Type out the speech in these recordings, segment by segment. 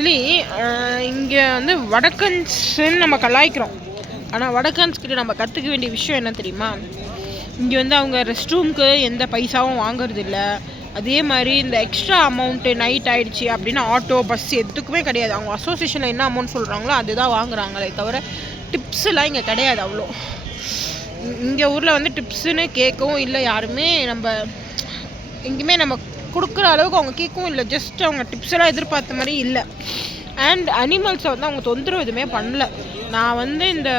Actually இங்கே வந்து வடக்கன்ஸ்ன்னு நம்ம கலாய்க்கிறோம். ஆனால் வடக்கன்ஸ்கிட்ட நம்ம கற்றுக்க வேண்டிய விஷயம் என்ன தெரியுமா? இங்கே வந்து அவங்க ரெஸ்ட் ரூம்க்கு எந்த பைசாவும் வாங்குறது இல்லை. அதே மாதிரி இந்த எக்ஸ்ட்ரா அமௌண்ட்டு நைட் ஆகிடுச்சி அப்படின்னு ஆட்டோ பஸ் எதுக்குமே கிடையாது. அவங்க அசோசியேஷனில் என்ன அமௌண்ட் சொல்கிறாங்களோ அதுதான் வாங்குறாங்களே தவிர டிப்ஸ்லாம் இங்கே கிடையாது. அவ்வளோ இங்கே ஊரில் வந்து டிப்ஸுன்னு கேட்கவும் இல்லை யாருமே. நம்ம எங்கேயுமே நம்ம கொடுக்குற அளவுக்கு அவங்க கேட்கவும் இல்லை. ஜஸ்ட் அவங்க டிப்ஸ் எல்லாம் எதிர்பார்த்த மாதிரி இல்லை. அண்ட் அனிமல்ஸை வந்து அவங்க தொந்தரவு எதுவுமே பண்ணல. நான் வந்து இந்த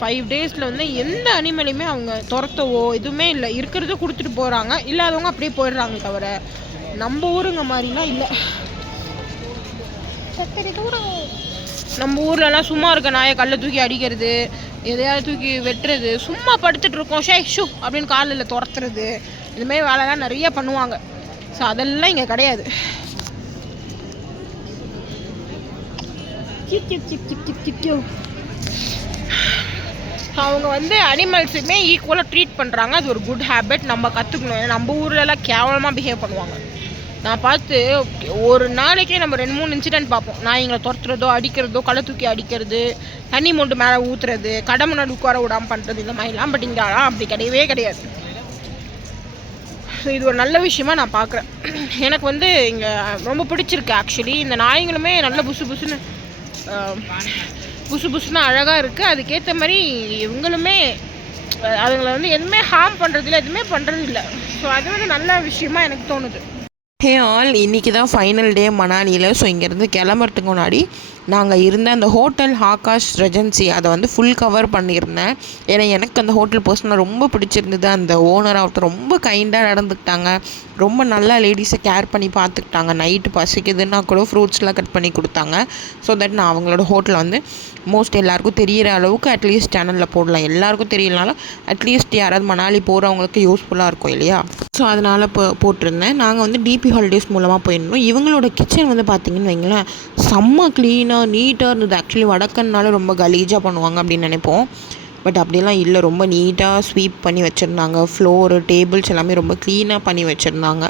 5 டேஸில் வந்து எந்த அனிமலையுமே அவங்க துரத்தவோ எதுவுமே இல்லை. இருக்கிறத கொடுத்துட்டு போகிறாங்க, இல்லாதவங்க அப்படியே போயிடுறாங்க. தவிர நம்ம ஊருங்க மாதிரிலாம் இல்லை. நம்ம ஊர்லலாம் சும்மா இருக்க நாயை கல்லை தூக்கி அடிக்கிறது, எதையாவது தூக்கி வெட்டுறது, சும்மா படுத்துட்டு இருக்கோம் ஷூ அப்படின்னு காலில் துரத்துறது, இதுமாரி வேலைலாம் நிறைய பண்ணுவாங்க. ஸோ அதெல்லாம் இங்கே கிடையாது. அவங்க வந்து அனிமல்ஸுமே ஈக்குவலாக ட்ரீட் பண்ணுறாங்க. அது ஒரு குட் ஹேபிட், நம்ம கற்றுக்கணும். நம்ம ஊர்லலாம் கேவலமாக பிஹேவ் பண்ணுவாங்க. நான் பார்த்து ஒரு நாளைக்கே நம்ம 2-3 இன்சிடென்ட் பார்ப்போம். நாய்ங்களை துரத்துறதோ, அடிக்கிறதோ, களை தூக்கி அடிக்கிறது, தண்ணி மொண்டு மேலே ஊற்றுறது, கடை முன்னாடி உட்கார விடாமல் பண்ணுறது, இந்த மாதிரிலாம். பட் இங்கே அப்படி கிடையவே கிடையாது. ஸோ இது ஒரு நல்ல விஷயமா நான் பார்க்குறேன். எனக்கு வந்து இங்கே ரொம்ப பிடிச்சிருக்கு. ஆக்சுவலி இந்த நாய்ங்களுமே நல்ல புசு புசுன்னு அழகாக இருக்குது. அதுக்கேற்ற மாதிரி இவங்களுமே அதுங்களை வந்து எதுவுமே ஹார்ம் பண்ணுறதில்ல, எதுவுமே பண்ணுறதில்ல. ஸோ அது வந்து நல்ல விஷயமா எனக்கு தோணுது. ஹே ஆல், இன்றைக்கி தான் ஃபைனல் டே மணாலியில். ஸோ இங்கேருந்து கிளம்புறதுக்கு முன்னாடி நாங்கள் இருந்த அந்த ஹோட்டல் ஆகாஷ் ரெஜென்சி அதை வந்து ஃபுல் கவர் பண்ணியிருந்தேன். ஏன்னா எனக்கு அந்த ஹோட்டல் பர்சனலாக ரொம்ப பிடிச்சிருந்தது. அந்த ஓனர் ஆஃப்டர் ரொம்ப கைண்டாக நடந்துக்கிட்டாங்க. ரொம்ப நல்லா லேடிஸை கேர் பண்ணி பார்த்துக்கிட்டாங்க. நைட்டு பசிக்குதுன்னா கூட ஃப்ரூட்ஸ்லாம் கட் பண்ணி கொடுத்தாங்க. ஸோ தட் நான் அவங்களோட ஹோட்டலில் வந்து மோஸ்ட் எல்லாேருக்கும் தெரிகிற அளவுக்கு அட்லீஸ்ட் சேனலில் போடலாம். எல்லாேருக்கும் தெரியலனாலும் அட்லீஸ்ட் யாராவது மணாலி போகிறவங்களுக்கு யூஸ்ஃபுல்லாக இருக்கும் இல்லையா? ஸோ அதனால் போட்டிருந்தேன். நாங்கள் வந்து டிபி ஹாலிடேஸ் மூலமாக போயிருந்தோம். இவங்களோட கிச்சன் வந்து பார்த்திங்கன்னு வைங்களேன், செம்ம க்ளீனாக நீட்டாக இருந்தது. ஆக்சுவலி வடக்கன்னால ரொம்ப கலீஜாக பண்ணுவாங்க அப்படின்னு நினைப்போம். பட் அப்படிலாம் இல்லை. ரொம்ப நீட்டாக ஸ்வீப் பண்ணி வச்சுருந்தாங்க. ஃப்ளோரு, டேபிள்ஸ் எல்லாமே ரொம்ப க்ளீனாக பண்ணி வச்சுருந்தாங்க.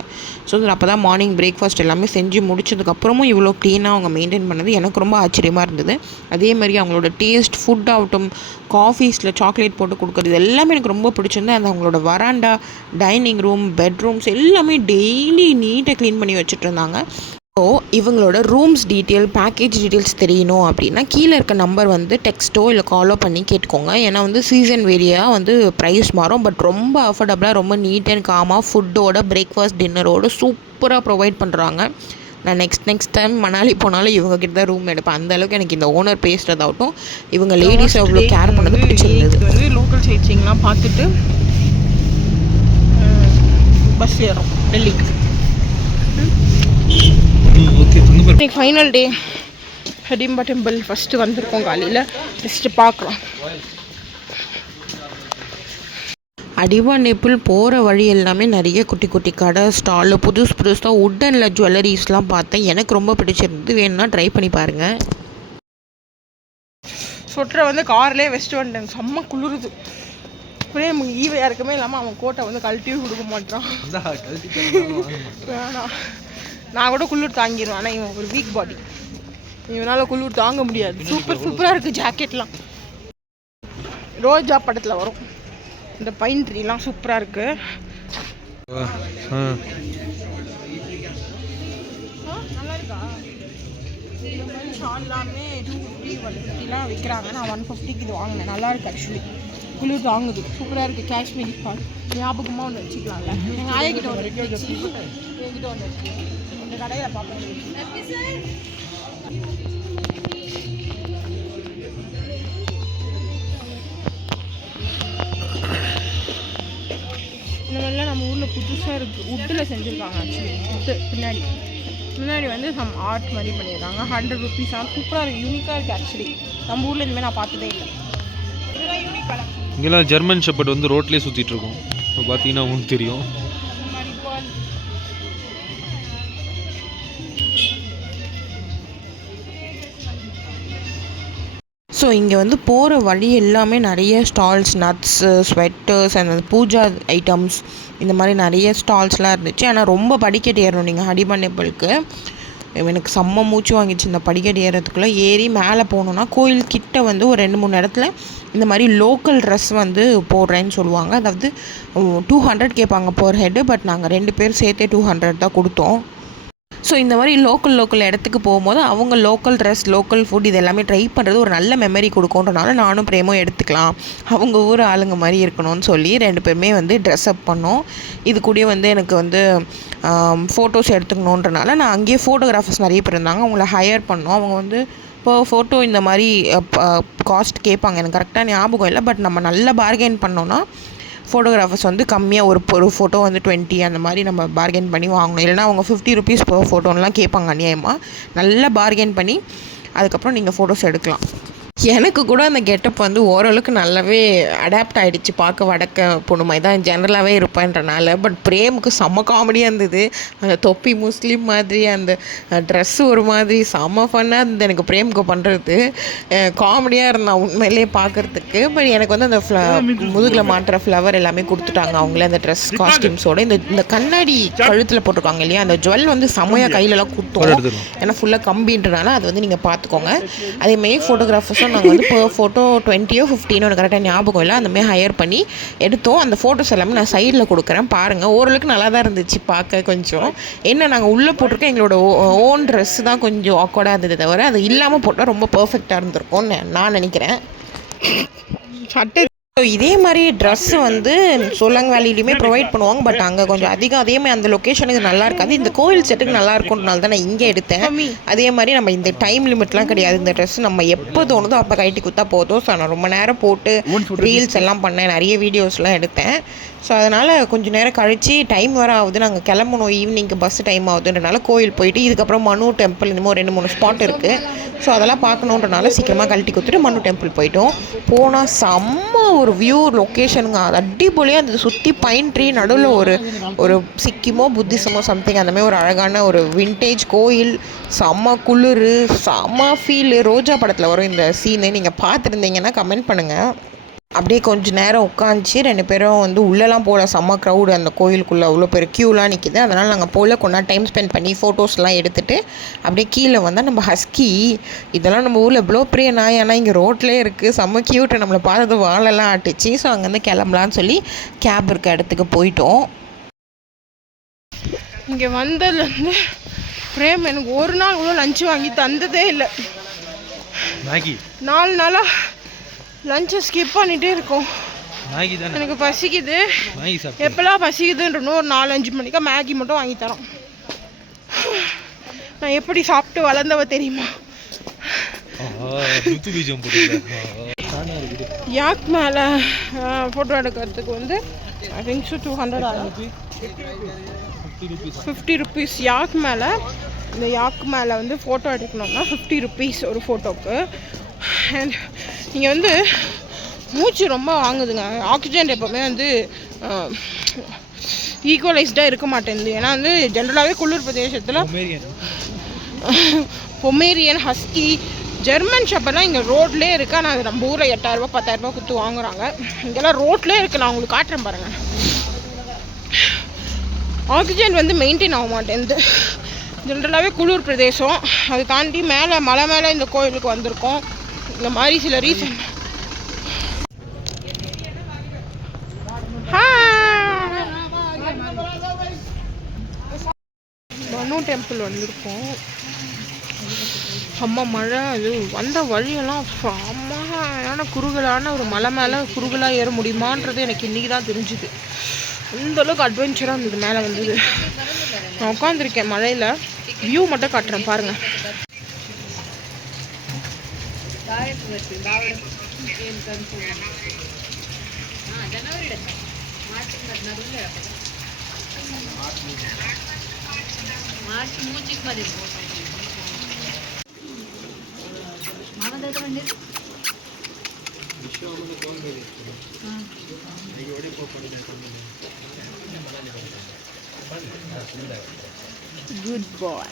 ஸோ அப்போ தான் மார்னிங் பிரேக்ஃபாஸ்ட் எல்லாமே செஞ்சு முடிச்சதுக்கப்புறமும் இவ்வளோ க்ளீனாக அவங்க மெயின்டைன் பண்ணது எனக்கு ரொம்ப ஆச்சரியமாக இருந்தது. அதே மாதிரி அவங்களோட டேஸ்ட், ஃபுட் ஆகட்டும், காஃபீஸில் சாக்லேட் போட்டு கொடுக்குறது எல்லாமே எனக்கு ரொம்ப பிடிச்சிருந்தது. அந்த அவங்களோட வராண்டா, டைனிங் ரூம், பெட்ரூம்ஸ் எல்லாமே டெய்லி நீட்டாக க்ளீன் பண்ணி வச்சுட்டு இருந்தாங்க. ஸோ இவங்களோட ரூம்ஸ் டீட்டெயில், பேக்கேஜ் டீட்டெயில்ஸ் தெரியணும் அப்படின்னா கீழே இருக்க நம்பர் வந்து டெக்ஸ்ட்டோ இல்லை காலோ பண்ணி கேட்டுக்கோங்க. ஏன்னா வந்து சீசன் வேரியாக வந்து ப்ரைஸ் மாறும். பட் ரொம்ப அஃபோர்டபுளாக, ரொம்ப நீட் அண்ட் காமாக ஃபுட்டோட, பிரேக்ஃபாஸ்ட், டின்னரோடு சூப்பராக ப்ரொவைட் பண்ணுறாங்க. நான் நெக்ஸ்ட் டைம் மணாலி போனாலும் இவங்ககிட்ட தான் ரூம் எடுப்பேன். அந்தளவுக்கு எனக்கு இந்த ஓனர் பேசுகிறதாகட்டும், இவங்க லேடிஸ் அவ்வளோ கேர் பண்ணது பிடிச்சிருந்தது. வந்து லோக்கல் சைட்ஸிங்லாம் பார்த்துட்டு பஸ் ஏறும் டெல்லிக்கு. ஃபைனல் டே ஹடிம்பா டெம்பிள் ஃபஸ்ட்டு வந்திருக்கோம். காலையில் ஜஸ்ட்டு பார்க்கலாம். ஹடிம்பா டெம்பிள் போகிற வழி எல்லாமே நிறைய குட்டி குட்டி கடை, ஸ்டாலு, புதுசாக உட்டனில் ஜுவல்லரிஸ்லாம் பார்த்தேன். எனக்கு ரொம்ப பிடிச்சிருந்தது. வேணும்னா ட்ரை பண்ணி பாருங்கள். சொட்டரை வந்து கார்லேயே வச்சுட்டு வந்துட்டேன். செம்ம குளிருது. அப்படியே நமக்கு ஈவையாக இருக்குமே இல்லாமல் அவன் கோட்டை வந்து கழட்டியும் கொடுக்க மாட்டான். வேணாம், நான் கூட குளிர் தாங்கிடுவேன். ஆனால் இவன் ஒரு வீக் பாடி, இவனால் குளிர் தாங்க முடியாது. சூப்பராக இருக்குது ஜாக்கெட்லாம். ரோஜா படத்தில் வரும் இந்த பைன் ட்ரீலாம் சூப்பராக இருக்குது. நல்லா இருக்கா? ஷால் எல்லாமே 250, 150 விற்கிறாங்க. நான் 150க்கு இது வாங்கினேன். நல்லா இருக்குது. ஆக்சுவலி குளிர் தாங்குது. சூப்பராக இருக்குது. காஷ்மீரி ஷால் ஞாபகமாக ஒன்று வச்சுக்கலாம்ல. எங்கள் ஆயக்கிட்ட ஒன்று இருக்கு, என்கிட்ட ஒன்று இருக்குது. இந்த கடையில் பார்ப்பேன். இந்த மாதிரிலாம் நம்ம ஊரில் புதுசாக இருக்குது. உட்டில் செஞ்சுருக்காங்க. ஆக்சுவலி உட்டு முன்னாடி வந்து சம் ஆர்ட் மாதிரி பண்ணியிருக்காங்க. 100 rupees. சூப்பராக இருக்குது, யூனிக்காக இருக்குது. ஆக்சுவலி நம்ம ஊரில் இனிமேல் நான் பார்த்ததே இல்லை. இதுதான் யூனிக் கலெக்ஷன். இங்கெல்லாம் ஜெர்மன் ஷெப்பர்ட் வந்து ரோட்லேயே சுற்றிட்டு இருக்கோம். இப்போ பார்த்தீங்கன்னா உங்களுக்கு தெரியும். ஸோ இங்கே வந்து போகிற வழி எல்லாமே நிறைய ஸ்டால்ஸ், நட்ஸு, ஸ்வெட்டர்ஸ், அந்த பூஜா ஐட்டம்ஸ், இந்த மாதிரி நிறைய ஸ்டால்ஸ்லாம் இருந்துச்சு. ஆனால் ரொம்ப படிக்கட்டு ஏறணும் நீங்கள் ஹடிம்பா டெம்பிளுக்கு. எனக்கு செம்ம மூச்சு வாங்கிச்சு இந்த படிக்கட்டு ஏறதுக்குள்ளே. ஏறி மேலே போனோன்னா கோயில் கிட்ட வந்து ஒரு 2-3 இடத்துல இந்த மாதிரி லோக்கல் ட்ரெஸ் வந்து போடுறேன்னு சொல்லுவாங்க. அதாவது 200 கேட்பாங்க பர் ஹெட்டு. பட் நாங்கள் 2 பேர் சேர்த்தே 200 தான் கொடுத்தோம். ஸோ இந்த மாதிரி லோக்கல் இடத்துக்கு போகும்போது அவங்க லோக்கல் ட்ரெஸ், லோக்கல் ஃபுட் இது எல்லாமே ட்ரை பண்ணுறது ஒரு நல்ல மெமரி கொடுக்குன்றனால நானும் பிரேமும் எடுத்துக்கலாம், அவங்க ஊர் ஆளுங்க மாதிரி இருக்கணும்னு சொல்லி 2 பேருமே வந்து ட்ரெஸ் அப் பண்ணோம். இது கூட வந்து எனக்கு வந்து ஃபோட்டோஸ் எடுத்துக்கணுன்றனால நான் அங்கேயே ஃபோட்டோகிராஃபர்ஸ் நிறைய பேர் இருந்தாங்க, அவங்கள ஹையர் பண்ணோம். அவங்க வந்து இப்போ ஃபோட்டோ இந்த மாதிரி காஸ்ட் கேட்பாங்க, எனக்கு கரெக்டாக ஞாபகம் இல்லை. பட் நம்ம நல்லா பார்கெயின் பண்ணோன்னா ஃபோட்டோகிராஃபர்ஸ் வந்து கம்மியாக ஒரு ஃபோட்டோ வந்து 20 அந்த மாதிரி நம்ம பார்கெயின் பண்ணி வாங்கணும். இல்லைனா அவங்க 50 ருபீஸ் பர் ஃபோட்டோலாம் கேட்பாங்க அநியாயமாக. நல்லா பார்கெயின் பண்ணி அதுக்கப்புறம் நீங்கள் ஃபோட்டோஸ் எடுக்கலாம். எனக்கு கூட அந்த கெட்டப் வந்து ஓரளவுக்கு நல்லாவே அடாப்ட் ஆகிடுச்சு. பார்க்க வடக்க பொண்ணு மாதிரி தான் ஜென்ரலாகவே இருப்பேன்றனால. பட் பிரேமுக்கு செம்ம காமெடியாக இருந்தது. அந்த தொப்பி முஸ்லீம் மாதிரி, அந்த ட்ரெஸ்ஸு ஒரு மாதிரி செம்ம ஃபன்னாக இருந்தது எனக்கு பிரேமுக்கு பண்ணுறது. காமெடியாக இருந்தான் உண்மையிலே பார்க்குறதுக்கு. பட் எனக்கு வந்து அந்த முதுகில் மாட்டுற ஃப்ளவர் எல்லாமே கொடுத்துட்டாங்க அவங்களே அந்த ட்ரெஸ் காஸ்டியூம்ஸோடு. இந்த கண்ணாடி கழுத்தில் போட்டிருக்காங்க இல்லையா, அந்த ஜுவல் வந்து செம்மையாக கையிலலாம் கொடுத்தோம். ஏன்னா ஃபுல்லாக கம்பின்றனால அது வந்து நீங்கள் பார்த்துக்கோங்க. அதேமாதிரி ஃபோட்டோகிராஃபர்ஸும் நாங்கள் வந்து இப்போ ஃபோட்டோ 20 or 15 எனக்கு கரெக்டாக ஞாபகம் இல்லை, அந்தமாதிரி ஹையர் பண்ணி எடுத்தோம். அந்த ஃபோட்டோஸ் எல்லாமே நான் சைடில் கொடுக்குறேன் பாருங்கள். ஓரளவுக்கு நல்லா தான் இருந்துச்சு பார்க்க. கொஞ்சம் என்ன நாங்கள் உள்ளே போட்டிருக்கோம் எங்களோட ஓன் ட்ரெஸ்ஸு தான் கொஞ்சம் ஆக்வர்டாக இருந்தது தவிர அது இல்லாமல் போட்டால் ரொம்ப பர்ஃபெக்டாக இருந்திருக்கும்னு நான் நினைக்கிறேன். சட்டை இதே மாதிரி ட்ரெஸ்ஸு வந்து சோலாங் வேலிலையுமே ப்ரொவைட் பண்ணுவாங்க. பட் அங்கே கொஞ்சம் அதிகம். அதேமாதிரி அந்த லொக்கேஷனுக்கு நல்லா இருக்காது. இந்த கோவில் செட்டுக்கு நல்லா இருக்கும்னால தான் நான் இங்கே எடுத்தேன். அதே மாதிரி நம்ம இந்த டைம் லிமிட்லாம் கிடையாது. இந்த ட்ரெஸ் நம்ம எப்போ தோணுதோ அப்போ கைட்டி குத்தா போதும். ஸோ நான் ரொம்ப நேரம் போட்டு ரீல்ஸ் எல்லாம் பண்ணேன், நிறைய வீடியோஸ்லாம் எடுத்தேன். ஸோ அதனால் கொஞ்சம் நேரம் கழித்து டைம் வர ஆகுது, நாங்கள் கிளம்பணும், ஈவினிங்க்கு பஸ் டைம் ஆகுதுன்றனால கோயில் போயிட்டு இதுக்கப்புறம் மனு டெம்பிள் இன்னமும் 2-3 ஸ்பாட் இருக்குது. ஸோ அதெல்லாம் பார்க்கணுன்றனால சீக்கிரமாக கழட்டி கொடுத்துட்டு மனு டெம்பிள் போயிட்டோம். போனால் செம்ம ஒரு வியூ லொக்கேஷனுங்க, அது அடிப்பொலியாக அந்த சுற்றி பைன் ட்ரீ நடுவில் ஒரு சிக்கிமோ புத்திசமோ சம்திங் அந்த மாதிரி ஒரு அழகான ஒரு விண்டேஜ் கோயில். செம்ம குளிர், செம்ம ஃபீலு. ரோஜா படத்தில் வரும் இந்த சீனு, நீங்கள் பார்த்துருந்தீங்கன்னா கமெண்ட் பண்ணுங்கள். அப்படியே கொஞ்சம் நேரம் உட்காந்துச்சு 2 பேரும் வந்து உள்ளெல்லாம் போகல, செம்ம க்ரௌடு அந்த கோயிலுக்குள்ளே, அவ்வளோ பேர் க்யூலாம் நிற்கிது. அதனால் நாங்கள் போகல, கொஞ்ச டைம் ஸ்பெண்ட் பண்ணி ஃபோட்டோஸ்லாம் எடுத்துகிட்டு அப்படியே கீழே வந்தால் நம்ம ஹஸ்கி, இதெல்லாம் நம்ம ஊரில் எவ்வளோ பெரிய நாய், ஆனால் இங்கே ரோட்லேயே இருக்குது, செம்ம க்யூட்டு. நம்மளை பார்த்தது வாழெல்லாம் ஆட்டுச்சு. ஸோ அங்கேருந்து கிளம்பலான்னு சொல்லி கேப் இருக்க இடத்துக்கு போயிட்டோம். இங்கே வந்ததுலேருந்து பிரேம் எனக்கு ஒரு நாள் கூட லஞ்சு வாங்கி தந்ததே இல்லை. 4 நாளாக லஞ்சை ஸ்கிப் பண்ணிகிட்டே இருக்கோம். எனக்கு பசிக்குது, எப்போல்லாம் பசிக்குதுன்றணும் ஒரு 4-5 மணிக்கா மேகி மட்டும் வாங்கி தரோம். நான் எப்படி சாப்பிட்டு வளர்ந்தவ தெரியுமா? யாக் மேலே ஃபோட்டோ எடுக்கிறதுக்கு வந்து ஐ திங்க் 200 50 ருபீஸ். யாக் மேலே இந்த யாக் மேலே வந்து ஃபோட்டோ எடுக்கணும்னா 50 ருபீஸ் ஒரு ஃபோட்டோவுக்கு. அண்ட் நீங்கள் வந்து மூச்சு ரொம்ப வாங்குதுங்க. ஆக்சிஜன் எப்போவுமே வந்து ஈக்குவலைஸ்டாக இருக்க மாட்டேங்குது. ஏன்னா வந்து ஜென்ரலாகவே குளிர் பிரதேசத்தில் பொமேரியன், ஹஸ்கி, ஜெர்மன் ஷெப்பர்ட்லாம் இங்கே ரோட்லேயே இருக்குது. ஆனால் அது நம்ம ஊரில் 8000 10,000 கொடுத்து வாங்குறாங்க. இங்கெல்லாம் ரோட்லேயே இருக்குது. நான் உங்களுக்கு காட்டுறேன் பாருங்கள். ஆக்சிஜன் வந்து மெயின்டைன் ஆக மாட்டேங்குது. ஜென்ரலாகவே குளிர் பிரதேசம், அதை தாண்டி மலை மேலே இந்த கோயிலுக்கு வந்திருக்கோம். இந்த மாதிரி சில ரீசன். மனு டெம்பிள் வந்திருக்கோம். செம்ம மழை. அது வந்த வழியெல்லாம் செம்மையான குறுகலான ஒரு மலை மேலே குறுகலாக ஏற முடியுமான்றது எனக்கு இன்றைக்கி தான் தெரிஞ்சுது. அந்தளவுக்கு அட்வென்ச்சராக இருந்தது மேலே வந்தது. நான் உட்காந்துருக்கேன் மழையில், வியூ மட்டும் காட்டுறேன் பாருங்கள். Good boy.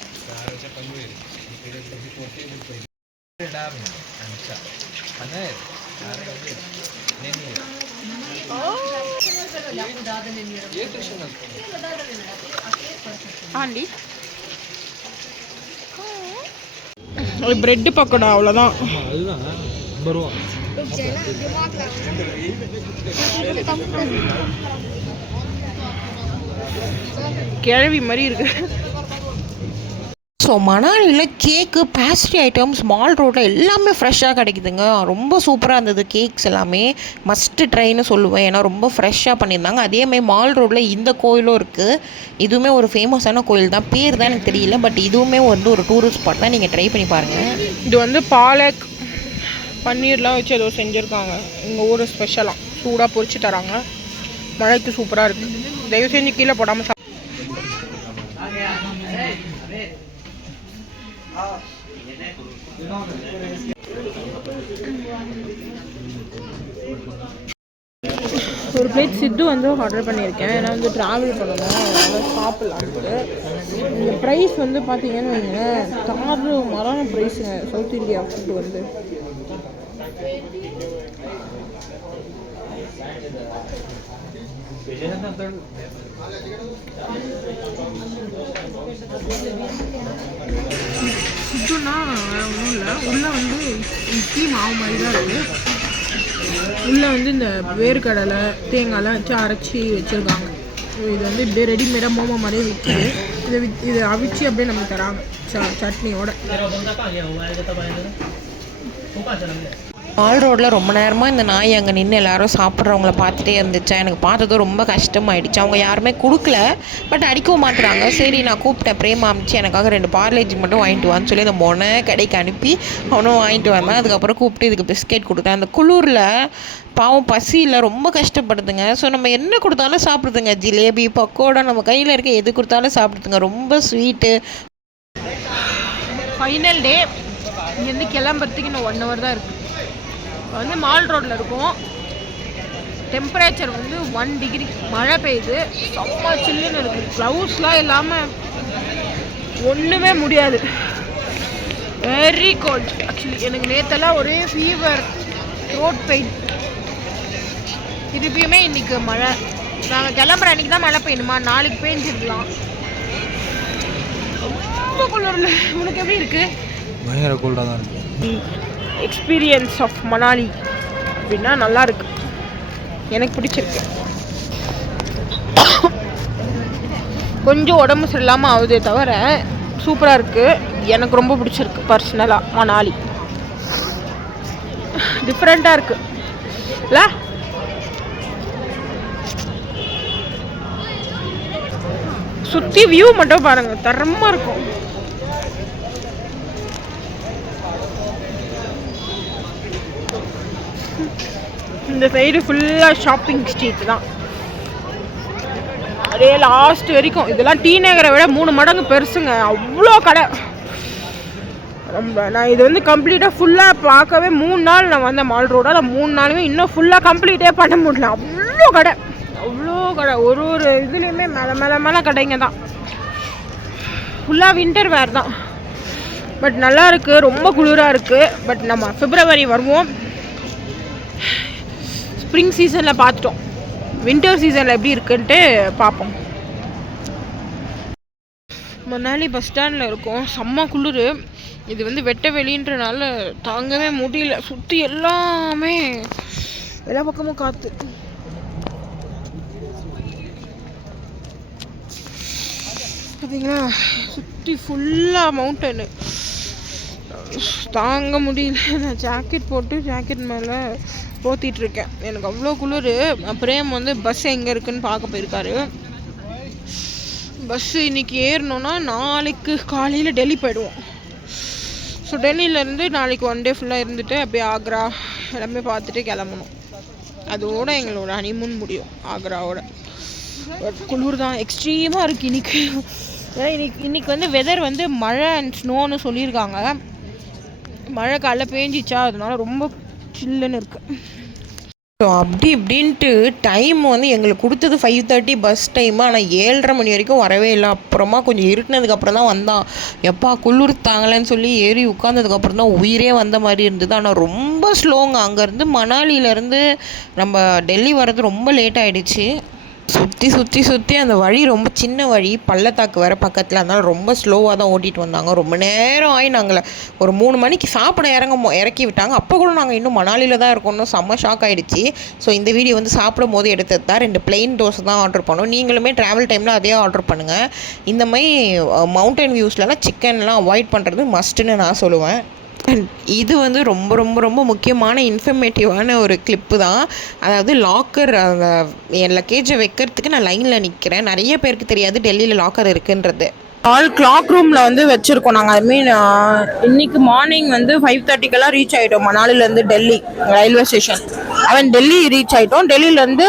Andy. ஒரு பிரெட்டு பக்கோடா அவ்வளோதான். அதுதான் 50 ரூபா. கிழவி மாதிரி இருக்கு. ஸோ மணாலியில் கேக்கு, பேஸ்ட்ரி ஐட்டம்ஸ் மால் ரோட்டில் எல்லாமே ஃப்ரெஷ்ஷாக கிடைக்குதுங்க. ரொம்ப சூப்பராக இருந்தது. கேக்ஸ் எல்லாமே மஸ்ட்டு ட்ரைன்னு சொல்லுவேன், ஏன்னா ரொம்ப ஃப்ரெஷ்ஷாக பண்ணியிருந்தாங்க. அதேமாதிரி மால் ரோட்டில் இந்த கோயிலும் இருக்குது. இதுவுமே ஒரு ஃபேமஸான கோயில் தான், பேர் தான் எனக்கு தெரியல, பட் இதுவுமே வந்து ஒரு டூரிஸ்ட் ஸ்பாட் தான். நீங்கள் ட்ரை பண்ணி பாருங்கள். இது வந்து பாலக் பன்னீர்லாம் வச்சு ஏதோ செஞ்சுருக்காங்க. எங்கள் ஊர் ஸ்பெஷலாக சூடாக பொரிச்சு தராங்க. மழைக்கு சூப்பராக இருக்குது. தயவு செஞ்சு கீழே போடாமல் ஒரு பிளேட் சித்து வந்து ஆர்டர் பண்ணியிருக்கேன். ஏன்னா வந்து ட்ராவல் பண்ணணும், அதனால் சாப்பிட்லான்ட்டு. இந்த ப்ரைஸ் வந்து பார்த்தீங்கன்னு வைங்களேன், தாறுமாறான ப்ரைஸுங்க சவுத் இந்தியா ஃபுட்டு வந்து. சித்துனா ஒன்றும் இல்லை, உள்ளே வந்து இட்லி மாவு மாதிரி தான் இருக்குது. உள்ளே வந்து இந்த வேர்க்கடலை தேங்காய்லாம் வச்சு அரைச்சி வச்சுருக்காங்க. இது வந்து இப்படியே ரெடிமேடாக மோமோ மாதிரியே விற்கிது. இதை அவிச்சு அப்படியே நமக்கு தராங்க சட்னியோட. மால் ரோட்டில் ரொம்ப நேரமாக இந்த நாய் அங்கே நின்று எல்லாரும் சாப்பிட்றவங்கள பார்த்துட்டே இருந்துச்சா. எனக்கு பார்த்ததும் ரொம்ப கஷ்டமாயிடுச்சு. அவங்க யாருமே கொடுக்கல, பட் அடிக்கவும் மாட்டுறாங்க. சரி நான் கூப்பிட்டேன், பிரேமா அமிச்சு எனக்காக 2 பார்லேஜி மட்டும் வாங்கிட்டு வான்னு சொல்லி அந்த மொனை கடைக்கு அனுப்பி அவனும் வாங்கிட்டு வந்தேன். அதுக்கப்புறம் கூப்பிட்டு இதுக்கு பிஸ்கெட் கொடுத்தேன். அந்த குளூரில் பாவம் பசியில் ரொம்ப கஷ்டப்படுதுங்க. ஸோ நம்ம என்ன கொடுத்தாலும் சாப்பிடுதுங்க. ஜிலேபி, பக்கோடா, நம்ம கையில் இருக்க எது கொடுத்தாலும் சாப்பிடுதுங்க. ரொம்ப ஸ்வீட்டு. ஃபைனல் டே. இங்கேருந்து கிளம்புறதுக்கு இன்னும் 1 hour தான் இருக்குது. வந்து மால் ரோட்டில் இருக்கும். டெம்பரேச்சர் வந்து 1 degree, மழை பெய்யுது, செம்ம சில்லுன்னு இருக்குது. க்ளவுஸ்லாம் இல்லாமல் ஒன்றுமே முடியாது. Very cold. ஆக்சுவலி எனக்கு நேற்றெல்லாம் ஒரே ஃபீவர், த்ரோட் பெயின். திருப்பியுமே இன்றைக்கி மழை. நாங்கள் கிளம்புற அன்றைக்கி தான் மழை பெய்யணுமா, நாளைக்கு பெஞ்சிருக்கலாம். ரொம்ப குளிரில். உனக்கு எப்படி இருக்குது? பயங்கர கோல்டாக தான் இருக்குது. எக்ஸ்பீரியன்ஸ் ஆஃப் மணாலி அப்படின்னா நல்லா இருக்கு, எனக்கு பிடிச்சிருக்கு. கொஞ்சம் உடம்பு சரியில்லாமல் ஆகுதே தவிர சூப்பராக இருக்குது. எனக்கு ரொம்ப பிடிச்சிருக்கு பர்சனலாக. மணாலி டிஃப்ரெண்ட்டாக இருக்குது இல்லை? சுற்றி வியூ மட்டும் பாருங்கள், தரமாக இருக்கும். இந்த சைடு ஃபுல்லாக ஷாப்பிங் ஸ்ட்ரீட் தான், அதே லாஸ்ட் வரைக்கும். இதெல்லாம் டி நகரை விட 3 மடங்கு பெருசுங்க. அவ்வளோ கடை. நான் இது வந்து கம்ப்ளீட்டாக ஃபுல்லாக பார்க்கவே 3 நாள் நான் வந்த மால் ரோட. நான் 3 நாளுமே இன்னும் ஃபுல்லாக கம்ப்ளீட்டே பண்ண முடியல. அவ்வளோ கடை, அவ்வளோ கடை. ஒரு இதுலேயுமே மேலே கடைங்க தான். ஃபுல்லாக வின்டர் வேர் தான், பட் நல்லா இருக்குது. ரொம்ப குளிராக இருக்குது. பட் நம்ம பிப்ரவரி வருவோம். ஸ்ப்ரிங் சீசனில் பார்த்துட்டோம், வின்டர் சீசனில் எப்படி இருக்குன்ட்டு பார்ப்போம். மணாலி பஸ் ஸ்டாண்டில் இருக்கும். செம்ம குளிர். இது வந்து வெட்ட வெளின்றனால தாங்கவே முடியல. சுற்றி எல்லாமே எல்லா பக்கமும் காற்று. பார்த்தீங்களா, சுற்றி ஃபுல்லாக மவுண்டனு. தாங்க முடியல. நான் ஜாக்கெட் போட்டு ஜாக்கெட் மேலே போத்திட்டுருக்கேன். எனக்கு அவ்வளோ குளிர். பிரேம் வந்து பஸ் எங்கே இருக்குன்னு பார்க்க போயிருக்காரு. பஸ்ஸு இன்றைக்கி ஏறணுன்னா நாளைக்கு காலையில் டெல்லி போயிடுவோம். ஸோ டெல்லியிலேருந்து நாளைக்கு 1 day ஃபுல்லாக இருந்துட்டு அப்படியே ஆக்ரா எல்லாமே பார்த்துட்டு கிளம்பணும். அதோட எங்களோட ஹனிமூன் முடியும் ஆக்ராவோட. பட் குளிர் தான் எக்ஸ்ட்ரீமாக இருக்குது இன்றைக்கி. ஏன்னா இன்னைக்கு வந்து வெதர் வந்து மழை அண்ட் ஸ்னோன்னு சொல்லியிருக்காங்க. மழை காலைல பேஞ்சிச்சா, அதனால ரொம்ப சில்லுன்னு இருக்குது. ஸோ அப்படி இப்படின்ட்டு டைம் வந்து எங்களுக்கு கொடுத்தது 5:30 பஸ் டைமு. ஆனால் 7:30 மணி வரைக்கும் வரவே இல்லை. அப்புறமா கொஞ்சம் இருட்டினதுக்கப்புறம் தான் வந்தான். எப்பா குளிர் தாங்கலைன்னு சொல்லி ஏறி உட்காந்ததுக்கப்புறம் தான் உயிரே வந்த மாதிரி இருந்தது. ஆனால் ரொம்ப ஸ்லோங்க. அங்கேருந்து மணாலியிலேருந்து நம்ம டெல்லி வர்றது ரொம்ப லேட் ஆகிடுச்சு. சுற்றி சுற்றி சுற்றி அந்த வழி ரொம்ப சின்ன வழி, பள்ளத்தாக்கு வேறு பக்கத்தில், அதனால ரொம்ப ஸ்லோவாக தான் ஓட்டிகிட்டு வந்தாங்க. ரொம்ப நேரம் ஆகி நாங்கள் ஒரு 3 மணிக்கு சாப்பிட இறக்கி விட்டாங்க. அப்போ கூட நாங்கள் இன்னும் மணாலியில் தான் இருக்கோம்னு செம்ம ஷாக் ஆகிடுச்சு. ஸோ இந்த வீடியோ வந்து சாப்பிடும் போது எடுத்தது தான். 2 பிளெயின் தோசை தான் ஆர்டர் பண்ணோம். நீங்களுமே ட்ராவல் டைமில் அதே ஆர்டர் பண்ணுங்கள். இந்த மாதிரி மவுண்டன் வியூஸ்லலாம் சிக்கன்லாம் அவாய்ட் பண்ணுறது மஸ்ட்டுன்னு நான் சொல்லுவேன். அண்ட் இது வந்து ரொம்ப ரொம்ப ரொம்ப முக்கியமான இன்ஃபர்மேட்டிவான ஒரு கிளிப்பு தான். அதாவது லாக்கர், அந்த என் லக்கேஜை வைக்கிறதுக்கு நான் லைனில் நிற்கிறேன். நிறைய பேருக்கு தெரியாது டெல்லியில் லாக்கர் இருக்குன்றது. ஆல் கிளாக் ரூமில் வந்து வச்சுருக்கோம் நாங்கள். ஐ மீன் இன்னைக்கு மார்னிங் வந்து 5:30க்கெல்லாம் ரீச் ஆகிட்டோம் மணாலிலேருந்து Delhi railway station. Delhi reach ஆகிட்டோம். டெல்லியிலேருந்து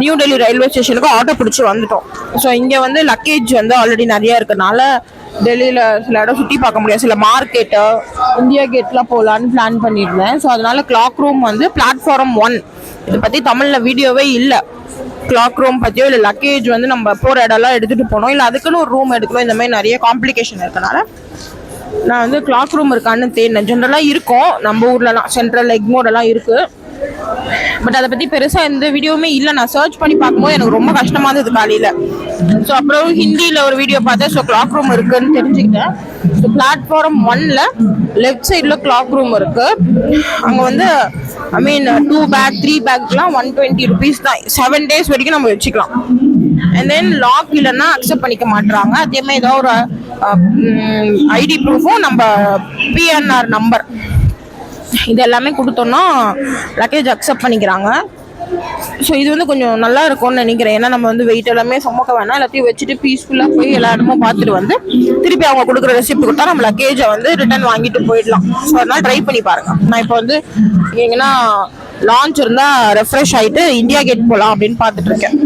நியூ டெல்லி ரயில்வே ஸ்டேஷனுக்கு ஆட்டோ பிடிச்சி வந்துட்டோம். ஸோ இங்கே வந்து லக்கேஜ் வந்து ஆல்ரெடி நிறையா இருக்கிறதுனால டெல்லியில் சில இடம் சுற்றி பார்க்க முடியாது. சில மார்க்கெட்டு, இந்தியா கேட்லாம் போகலான்னு பிளான் பண்ணியிருந்தேன். ஸோ அதனால கிளாக் ரூம் வந்து பிளாட்ஃபார்ம் 1. இதை பற்றி தமிழில் வீடியோவே இல்லை. கிளாக் ரூம் பற்றியோ இல்லை லக்கேஜ் வந்து நம்ம போகிற இடம்லாம் எடுத்துகிட்டு போனோம், இல்லை அதுக்குன்னு ஒரு ரூம் எடுக்கணும், இந்த மாதிரி நிறைய காம்ப்ளிகேஷன் இருக்கனால நான் வந்து கிளாக் ரூம் இருக்கான்னு தேடினேன். ஜென்ரலாக இருக்கும் நம்ம ஊர்லலாம், சென்ட்ரல் எக்மோடெல்லாம் இருக்குது. பட் அதை பற்றி பெருசாக எந்த வீடியோவுமே இல்லை. நான் சர்ச் பண்ணி பார்க்கும்போது எனக்கு ரொம்ப கஷ்டமாக இருந்தது காலையில். ஸோ அப்புறம் ஹிந்தியில் ஒரு வீடியோ பார்த்தேன். ஸோ கிளாக் ரூம் இருக்குதுன்னு தெரிஞ்சுக்கிட்டேன். ஸோ பிளாட்ஃபார்ம் 1ல் லெஃப்ட் சைடில் கிளாக் ரூம் இருக்குது. அங்கே வந்து ஐ மீன் 2 பேக் 3 பேக்லாம் 120 rupees தான். 7 days வரைக்கும் நம்ம வச்சுக்கலாம். அண்ட் தென் லாக் இல்லைன்னா அக்செப்ட் பண்ணிக்க மாட்டுறாங்க. அதேமாதிரி ஏதோ ஒரு ஐடி ப்ரூஃபும் நம்ம பிஎன்ஆர் நம்பர் இது எல்லாமே கொடுத்தோன்னா லக்கேஜ் அக்செப்ட் பண்ணிக்கிறாங்க. ஸோ இது வந்து கொஞ்சம் நல்லா இருக்கும்னு நினைக்கிறேன். ஏன்னா நம்ம வந்து வெயிட் எல்லாமே சுமக்க வேணாம், எல்லாத்தையும் வச்சுட்டு பீஸ்ஃபுல்லாக போய் எல்லா இடமும் பார்த்துட்டு வந்து திருப்பி அவங்க கொடுக்குற ரெசிப்ட் கொடுத்தா நம்ம லக்கேஜை வந்து ரிட்டர்ன் வாங்கிட்டு போயிடலாம். ஸோ அதனால் ட்ரை பண்ணி பாருங்கள். நான் இப்போ வந்து எங்கன்னா லான்ச் இருந்தால் ரெஃப்ரெஷ் ஆகிட்டு இந்தியா கேட் போகலாம் அப்படின்னு பார்த்துட்டு இருக்கேன்.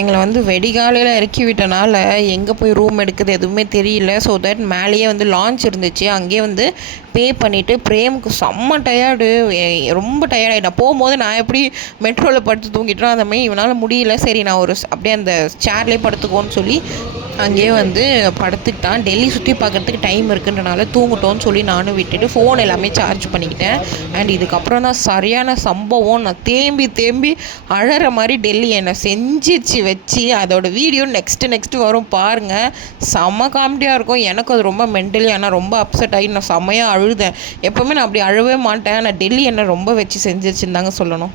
எங்களை வந்து வெடிகாலையில் இறக்கி விட்டனால எங்கே போய் ரூம் எடுக்கிறது எதுவுமே தெரியல. ஸோ தட் மேலேயே வந்து லான்ச் இருந்துச்சு, அங்கேயே வந்து பே பண்ணிவிட்டு பிரேமுக்கு செம்ம டயர்டு, ரொம்ப டயர்டாகிட்டேன். போகும்போது நான் எப்படி மெட்ரோவில் படுத்து தூங்கிட்டோம் அந்த மாதிரி இவனால் முடியல. சரி நான் ஒரு அப்படியே அந்த சேர்லேயே படுத்துக்கோன்னு சொல்லி அங்கேயே வந்து படுத்துக்கிட்டான். டெல்லி சுற்றி பார்க்குறதுக்கு டைம் இருக்குன்றனால தூங்கிட்டோன்னு சொல்லி நானும் விட்டுட்டு ஃபோன் எல்லாமே சார்ஜ் பண்ணிக்கிட்டேன். அண்ட் இதுக்கப்புறம் தான் சரியான சம்பவம். நான் தேம்பி அழற மாதிரி டெல்லி என்னை செஞ்சிச்சு வச்சு. அதோட வீடியோ நெக்ஸ்ட்டு வரும் பாருங்கள். செம்ம காமெடியாக இருக்கும். எனக்கு அது ரொம்ப மென்டலி ஆனால் ரொம்ப அப்செட் ஆகி நான் செம்மையாக அழுதேன். எப்போவுமே நான் அப்படி அழவே மாட்டேன். ஆனால் டெல்லி என்னை ரொம்ப வச்சு செஞ்சிருச்சுன்னு தாங்க சொல்லணும்.